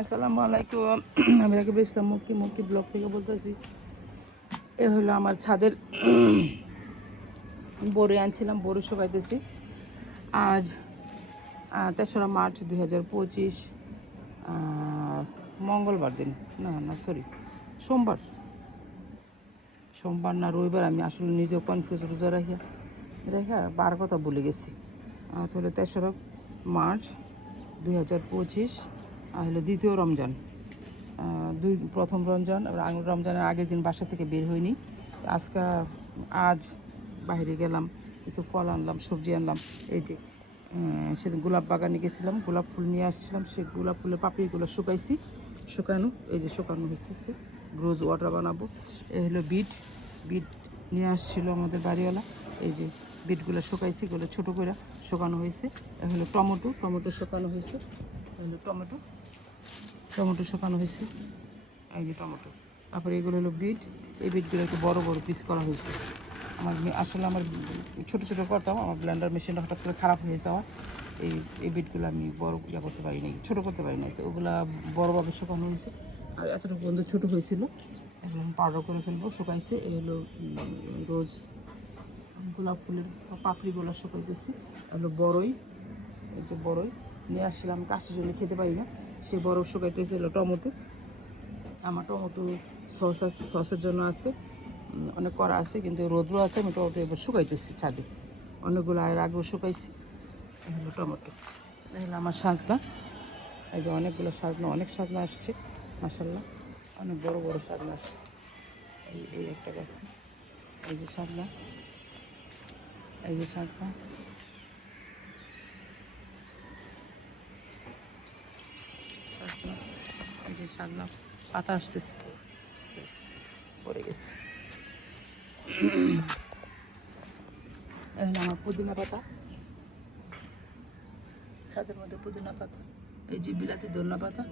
আসসালামু আলাইকুম। আমি আগে বেসলাম মুক্কি মুক্কি ব্লগ থেকে বলতেছি। এ হলো আমার ছাদের বড়ে আনছিলাম, বড়ে শুকাইতেছি। আজ তেসরা মার্চ দুই হাজার পঁচিশ মঙ্গলবার দিন। না না সরি সোমবার। সোমবার না, রবিবার, আমি আসলে নিজেও কনফিউজ রোজা রাখিয়া রেখা বার কথা ভুলে গেছি। তাহলে তেসরা মার্চ দুই হাজার পঁচিশ হলো দ্বিতীয় রমজান। দুই, প্রথম রমজান রমজানের আগের দিন বাসা থেকে বের হইনি। আজকে আজ বাইরে গেলাম, কিছু ফল আনলাম, সবজি আনলাম। এই যে সেদিন গোলাপ বাগানে গেছিলাম, গোলাপ ফুল নিয়ে আসছিলাম। সেই গোলাপ ফুলের পাপড়িগুলো শুকাইছি, শুকানো, এই যে শুকানো হচ্ছে রোজ ওয়াটার বানাবো। এই হলো বিট বিট নিয়ে আসছিল আমাদের বাড়িওয়ালা। এই যে বিটগুলো শুকাইছি, এগুলো ছোটো করে শুকানো হয়েছে এ হলো টমেটো টমেটো শুকানো হয়েছে এ হলো টমেটো। টমেটো শুকানো হয়েছে। এই যে টমেটো। তারপরে এগুলো হলো বিট। এই বিটগুলো একটু বড় বড় পিস করা হয়েছে। আমার আসলে আমার ছোট ছোট করতাম, আমার ব্লেন্ডার মেশিনটা হঠাৎ করে খারাপ হয়ে যাওয়া এই এই বিটগুলো আমি বড় ইয়ে করতে পারি নাই, ছোটো করতে পারি নাই। তো ওগুলো বড়োভাবে শুকানো হয়েছে। আর এতটুকু বন্ধু ছোটো হয়েছিল। এগুলো আমি পাউডার করে ফেলব। শুকাইছে। এই হলো রোজ গোলাপ ফুলের পাপড়িগুলো শুকাইতেছি। হলো বড়ই, এই যে বড়ই। নিয়ে আসছিলাম, কাশির জন্য খেতে পারি না। সে বড় শুকাইতেছে হলো টমেটো। আমার টমেটো সস আছে, সসের জন্য আছে অনেক করা আছে, কিন্তু রৌদ্র আছে, আমি টমেটো এবার শুকাইতেছি ছাদে। অনেকগুলো আর আগেও শুকাইছি। এই হলো টমেটো। হলো আমার সাজনা। এই যে অনেকগুলো সাজনা, অনেক সাজনা আসছে মাসাল্লাহ অনেক বড় বড় সাজনা আসছে। এই এই একটা গাছ। এই যে সাজনা। এই যে সাজনা। সাজনা এই যে সাজনা পাতা আসতেছে। পড়ে গেছে। হলো আমার পুদিনা পাতা। ছাদের মধ্যে পুদিনা পাতা। এই যে বিলাতি ধন্যা পাতা।